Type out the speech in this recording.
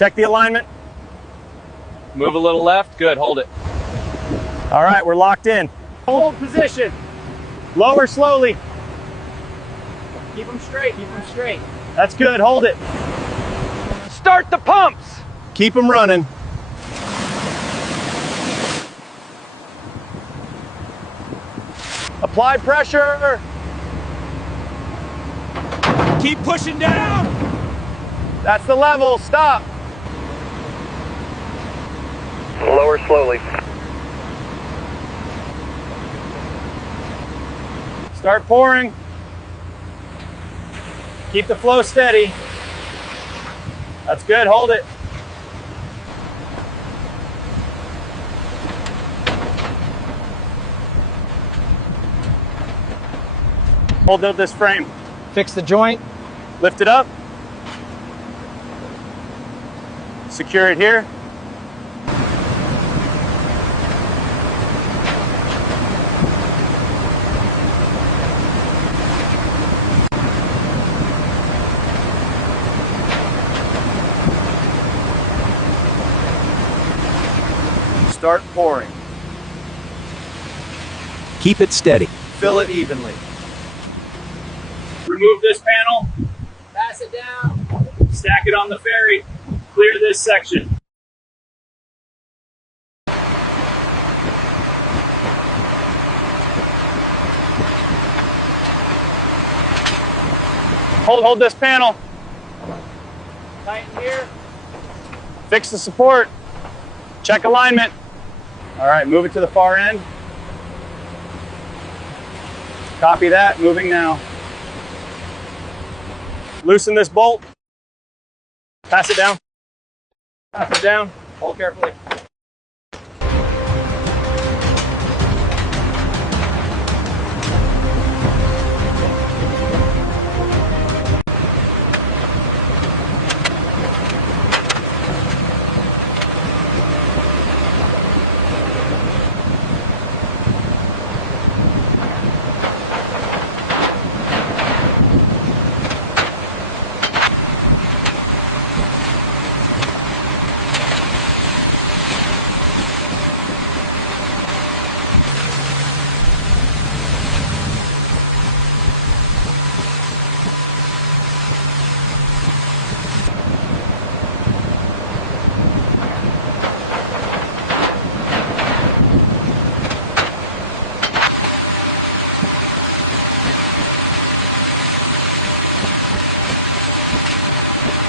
Check the alignment. Move a little left. Good. Hold it. All right, we're locked in. Hold position. Lower slowly. Keep them straight. Keep them straight. That's good. Hold it. Start the pumps. Keep them running. Apply pressure. Keep pushing down. That's the level. Stop. Lower slowly. Start pouring. Keep the flow steady. That's good. Hold it. Hold up this frame. Fix the joint. Lift it up. Secure it here. Start pouring. Keep it steady. Fill it evenly. Remove this panel. Pass it down. Stack it on the ferry. Clear this section. Hold this panel. Tighten here. Fix the support. Check alignment. All right, move it to the far end. Copy that, moving now. Loosen this bolt. Pass it down. Pass it down. Hold carefully.